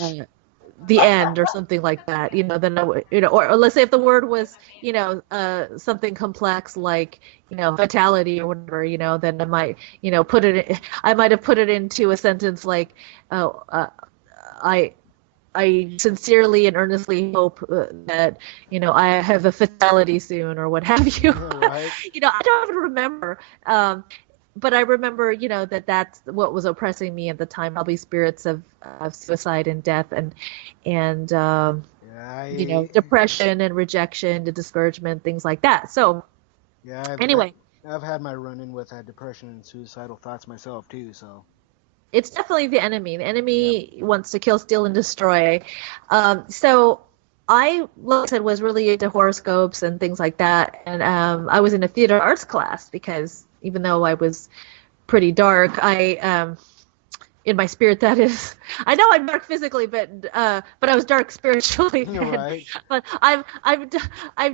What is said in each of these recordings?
uh, the end or something like that, then or let's say if the word was, something complex like, fatality or whatever, then I might have put it into a sentence like, oh, I I sincerely and earnestly hope that, I have a fatality soon or what have you. Right. I don't even remember. But I remember, that's what was oppressing me at the time, probably spirits of suicide and death and Yeah, I depression and rejection, the discouragement, things like that. So yeah, anyway, I've had my run in with depression and suicidal thoughts myself too. So it's definitely the enemy. The yeah, enemy wants to kill, steal, and destroy. So like I said, was really into horoscopes and things like that. And I was in a theater arts class because even though I was pretty dark, in my spirit, that is, I know I'm dark physically, but I was dark spiritually then. right. But I'm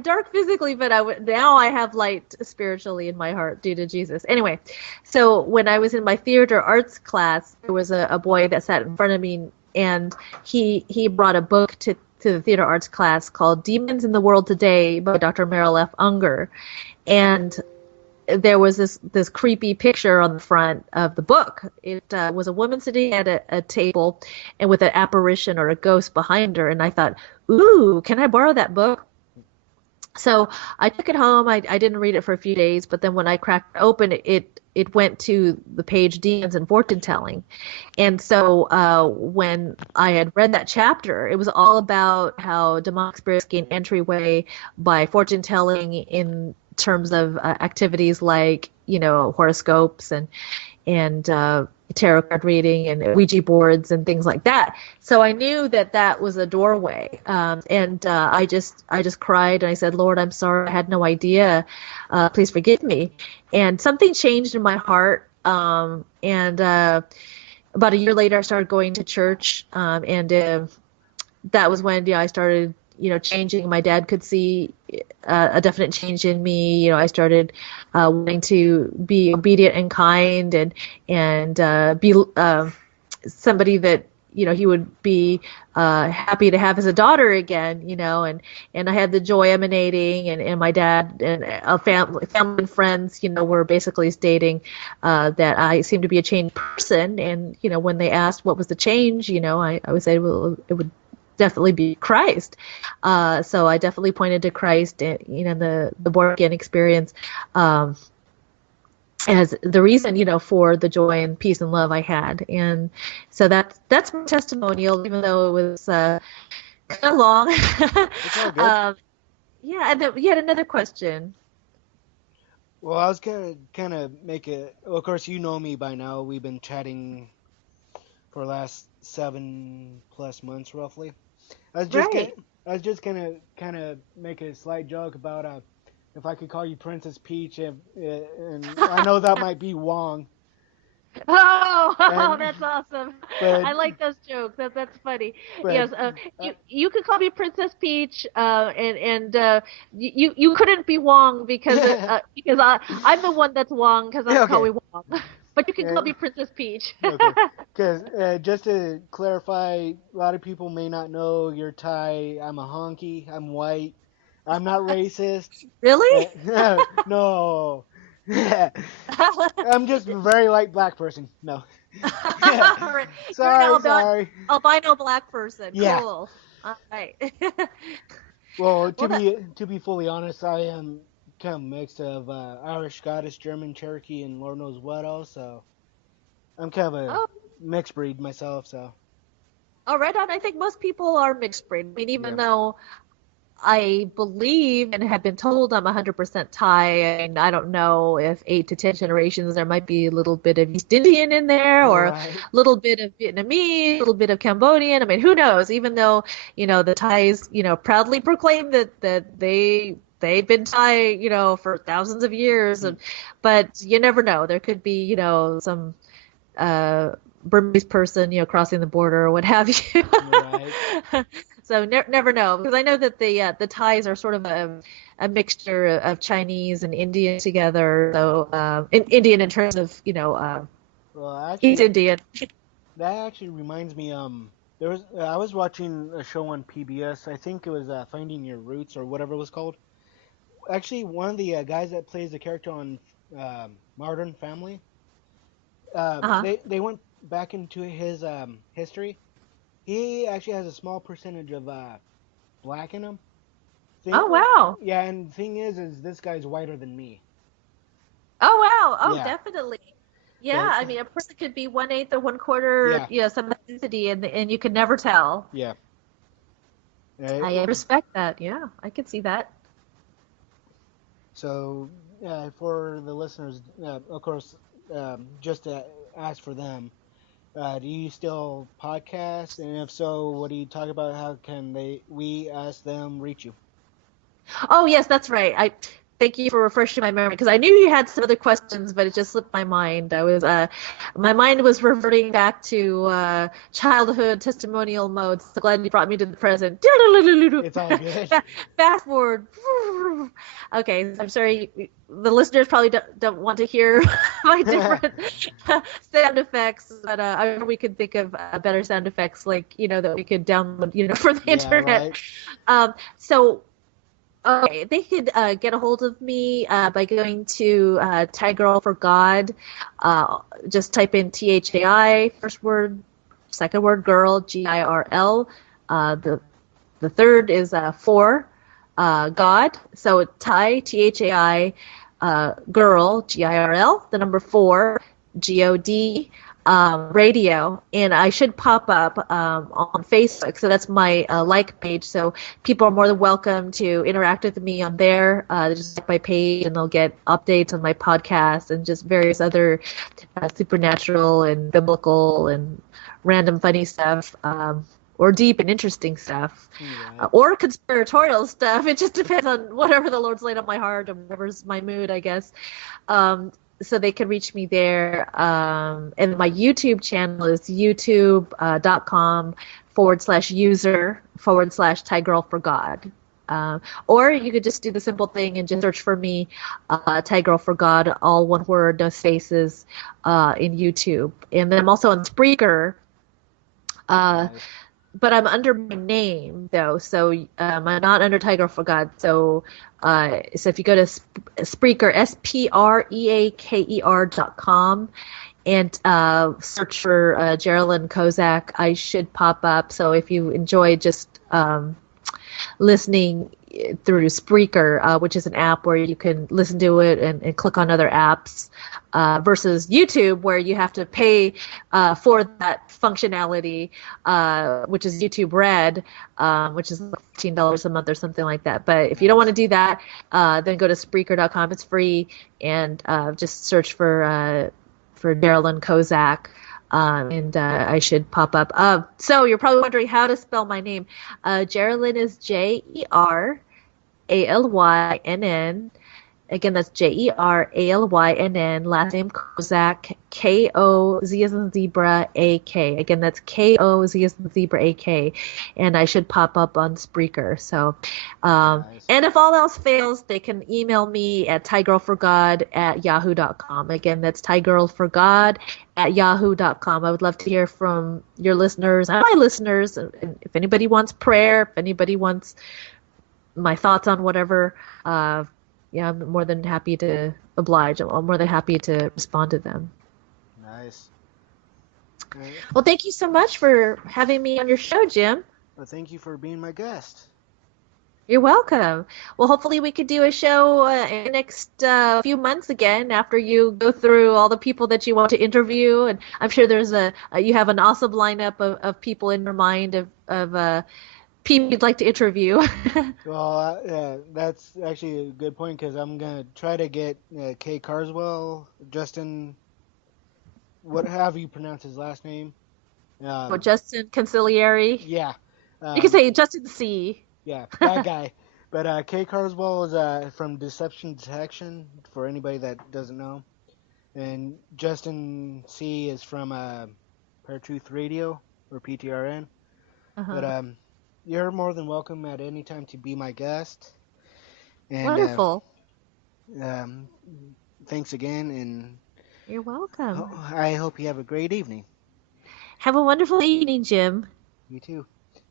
dark physically, but now I have light spiritually in my heart due to Jesus. Anyway, so when I was in my theater arts class, there was a boy that sat in front of me, and he brought a book to the theater arts class called Demons in the World Today by Dr. Merrill F. Unger. And there was this creepy picture on the front of the book. It was a woman sitting at a table and with an apparition or a ghost behind her. And I thought, ooh, can I borrow that book? So I took it home. I didn't read it for a few days, but then when I cracked it open, it went to the page Demons and Fortune Telling. And so when I had read that chapter, it was all about how demonic spirits gain entryway by fortune telling in terms of activities like, horoscopes and tarot card reading and Ouija boards and things like that. So I knew that was a doorway, and I just cried and I said, "Lord, I'm sorry, I had no idea. Please forgive me." And something changed in my heart, and about a year later, I started going to church, and that was when I started changing. My dad could see a definite change in me. I started wanting to be obedient and kind and be somebody that he would be happy to have as a daughter again. And I had the joy emanating, and my dad and family and friends were basically stating that I seemed to be a changed person. And when they asked what was the change, I would say, well, it would definitely be Christ. So I definitely pointed to Christ, the born again experience, as the reason, for the joy and peace and love I had. And so that's my testimonial, even though it was kind of long. It's all good. um, yeah, and then you had another question. Well, I was gonna kind of make it. Well, of course, you know me by now. We've been chatting for the last 7+ months, roughly. I was just gonna, Right. I was just gonna kind of make a slight joke about if I could call you Princess Peach, and I know that might be Wong, Oh, and that's awesome. but I like those jokes. That's funny. but Yes, uh, you could call me Princess Peach, and you couldn't be Wong because I'm the one that's Wong because I'm okay, Kawi Wong. But you can yeah, call me Princess Peach. okay. Because just to clarify, a lot of people may not know you're Thai. I'm a honky. I'm white. I'm not racist. Really? No. I'm just a very light black person. No. You're an Sorry, sorry. albino black person. Yeah. Cool. All right. Well, Well, to be fully honest, I am kind of mixed of Irish, Scottish, German, Cherokee, and Lord knows what else. So I'm kind of a oh, mixed breed myself. So right on. I think most people are mixed breed. I mean, even yeah. though I believe and have been told I'm 100% Thai, and I don't know if 8 to 10 generations there might be a little bit of East Indian in there, or a Right. little bit of Vietnamese, a little bit of Cambodian. I mean, who knows? Even though, the Thais, proudly proclaim that they've been Thai, for thousands of years, but you never know. There could be, some uh Burmese person, crossing the border or what have you. Right. So never know, because I know that the Thais are sort of a mixture of Chinese and Indian together. So Indian in terms of Well, East actually, Indian. that actually reminds me. I was watching a show on PBS. I think it was Finding Your Roots or whatever it was called. Actually, one of the guys that plays the character on Modern Family, Uh-huh. they went back into his history. He actually has a small percentage of black in him. Oh, Thing, wow. yeah, and the thing is this guy's whiter than me. Oh, wow. Oh, Yeah, definitely. Yeah, but I mean, a person could be 1/8 or 1/4, yeah, some ethnicity, and you can never tell. yeah. I respect that. Yeah, I could see that. So for the listeners, of course, just to ask for them, do you still podcast? And if so, what do you talk about? How can we ask them reach you? Oh, yes, that's right. I thank you for refreshing my memory because I knew you had some other questions, but it just slipped my mind. My mind was reverting back to childhood testimonial mode. So glad you brought me to the present. It's all good. Fast forward. Okay, I'm sorry. The listeners probably don't want to hear my different sound effects, but I we could think of better sound effects, like that we could download, for the Yeah, internet. right. So okay, they could get a hold of me by going to Thai Girl for God. Just type in THAI, first word, second word, girl, GIRL. The third is for God. So Thai, THAI, girl, GIRL, the number four, God, radio. And I should pop up on Facebook. So that's my like page. So people are more than welcome to interact with me on there. They just like my page and they'll get updates on my podcast and just various other supernatural and biblical and random funny stuff. Or deep and interesting stuff, Right. or conspiratorial stuff. It just depends on whatever the Lord's laid on my heart or whatever's my mood, I guess. So they can reach me there. And my YouTube channel is youtube.com/user/Thai Girl for God. Or you could just do the simple thing and just search for me, Thai Girl for God, all one word, no spaces, in YouTube. And then I'm also on Spreaker. Uh, Nice. but I'm under my name though, so I'm not under Tiger for God. So if you go to Spreaker, SPREAKER.com, and search for Geraldine Kozak, I should pop up. So if you enjoy just listening through Spreaker, which is an app where you can listen to it and click on other apps, versus YouTube, where you have to pay for that functionality, which is YouTube Red, which is like $15 a month or something like that. But if you don't want to do that, then go to Spreaker.com. It's free, and just search for Geraldine Kozak. And I should pop up. So you're probably wondering how to spell my name. Geraldine is Jeralynn. Again, that's Jeralynn. Last name Kozak, Koz as in zebra, AK. Again, that's Koz as in zebra, AK. And I should pop up on Spreaker. So, Nice. and if all else fails, they can email me at tygirlforgod@yahoo.com. Again, that's tygirlforgod@yahoo.com. I would love to hear from your listeners and my listeners. And if anybody wants prayer, if anybody wants my thoughts on whatever, yeah, I'm more than happy to oblige. I'm more than happy to respond to them. Nice. Well, thank you so much for having me on your show, Jim. Well, thank you for being my guest. You're welcome. Well, hopefully we could do a show in the next few months again after you go through all the people that you want to interview. And I'm sure you have an awesome lineup of people in your mind of people you'd like to interview. Well, that's actually a good point because I'm gonna try to get Kay Carswell, Justin, what have you pronounce his last name? Oh, Um, Justin Conciliary. yeah, You can um, say Justin C. yeah, that guy. But Kay Carswell is from Deception Detection for anybody that doesn't know, and Justin C is from Paratruth Radio or PTRN. But Uh-huh. you're more than welcome at any time to be my guest. And Wonderful. um, thanks again, and You're welcome. I hope you have a great evening. Have a wonderful evening, Jim. You too.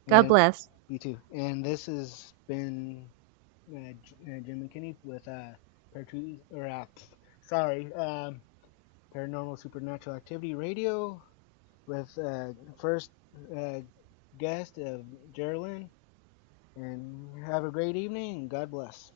God And bless. you too. And this has been Jim McKinney with sorry, Paranormal Supernatural Activity Radio with first uh, guest of Geraldine. And have a great evening. God bless.